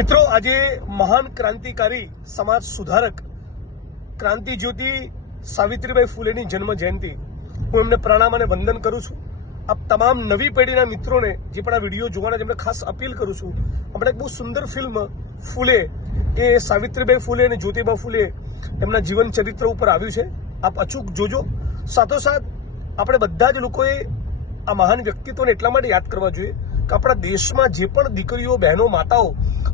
મિત્રો, આજે મહાન ક્રાંતિકારી સમાજ સુધારક ક્રાંતિ જ્યોતિ સાવિત્રીબાઈ ફૂલેની જન્મ જયંતિ, હું એમને પ્રણામ અને વંદન કરું છું. આપ તમામ નવી પેઢીના મિત્રોને જે પણ આ વિડીયો જોવાના છે એમને ખાસ અપીલ કરું છું. આપણે એક બહુ સુંદર ફિલ્મ ફૂલે, એ સાવિત્રીબાઈ ફૂલે અને જ્યોતિબા ફૂલે એમના જીવન ચરિત્ર ઉપર આવ્યું છે. આપ અચૂક જોજો. સાથોસાથ આપણે બધા જ લોકોએ આ મહાન વ્યક્તિત્વને એટલા માટે યાદ કરવા જોઈએ કે આપણા દેશમાં જે પણ દીકરીઓ, બહેનો, માતાઓ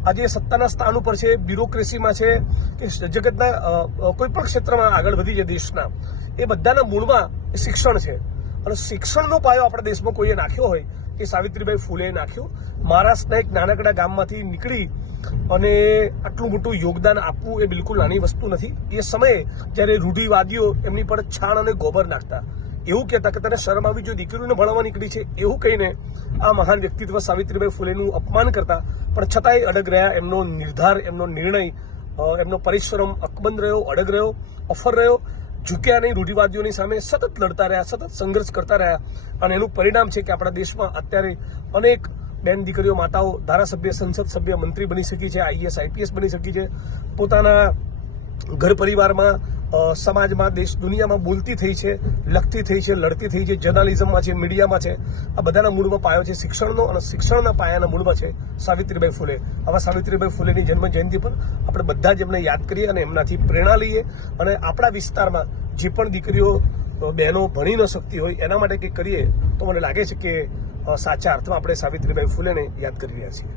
આજે સત્તાના સ્થાન ઉપર છે, બ્યુરોક્રેસીમાં છે કે જગતના કોઈ પણ ક્ષેત્રમાં આગળ વધી છે દેશના, એ બધાના મૂળમાં શિક્ષણ છે. અને શિક્ષણનો પાયો આપણા દેશમાં કોઈએ નાખ્યો હોય એ સાવિત્રીબાઈ ફૂલેએ નાખ્યો. મહારાષ્ટ્રના એક નાનકડા ગામમાંથી નીકળી અને આટલું મોટું યોગદાન આપવું એ બિલકુલ નાની વસ્તુ નથી. એ સમયે જ્યારે રૂઢિવાદીઓ એમની પર છાણ અને ગોબર નાખતા, એવું કહેતા કે તને શરમ આવી જોઈએ, દીકરીઓને ભણાવવા નીકળી છે, એવું કહીને આ મહાન વ્યક્તિત્વ સાવિત્રીબાઈ ફૂલેનું અપમાન કરતા, પણ છતાંય અડગ રહ્યા. એમનો નિર્ધાર, એમનો નિર્ણય, એમનો પરિશ્રમ અકબંધ રહ્યો, અડગ રહ્યો, અફર રહ્યો. ઝૂક્યા નહીં, રૂઢિવાદીઓની સામે સતત લડતા રહ્યા, સતત સંઘર્ષ કરતા રહ્યા. અને એનું પરિણામ છે કે આપણા દેશમાં અત્યારે અનેક બેન દીકરીઓ, માતાઓ ધારાસભ્ય, સંસદ સભ્ય, મંત્રી બની શકી છે, IAS IPS બની શકી છે, પોતાના ઘર પરિવારમાં, સમાજમાં, દેશ દુનિયામાં બોલતી થઈ છે, લખતી થઈ છે, લડતી થઈ છે, જર્નાલિઝમમાં છે, મીડિયામાં છે. આ બધાના મૂળમાં પાયો છે શિક્ષણનો, અને શિક્ષણના પાયાના મૂળમાં છે સાવિત્રીબાઈ ફૂલે. આવા સાવિત્રીબાઈ ફૂલેની જન્મ જયંતિ પર આપણે બધા જ એમને યાદ કરીએ અને એમનાથી પ્રેરણા લઈએ. અને આપણા વિસ્તારમાં જે પણ દીકરીઓ, બહેનો ભણી ન શકતી હોય એના માટે કંઈક કરીએ તો મને લાગે છે કે સાચા અર્થમાં આપણે સાવિત્રીબાઈ ફૂલેને યાદ કરી રહ્યા છીએ.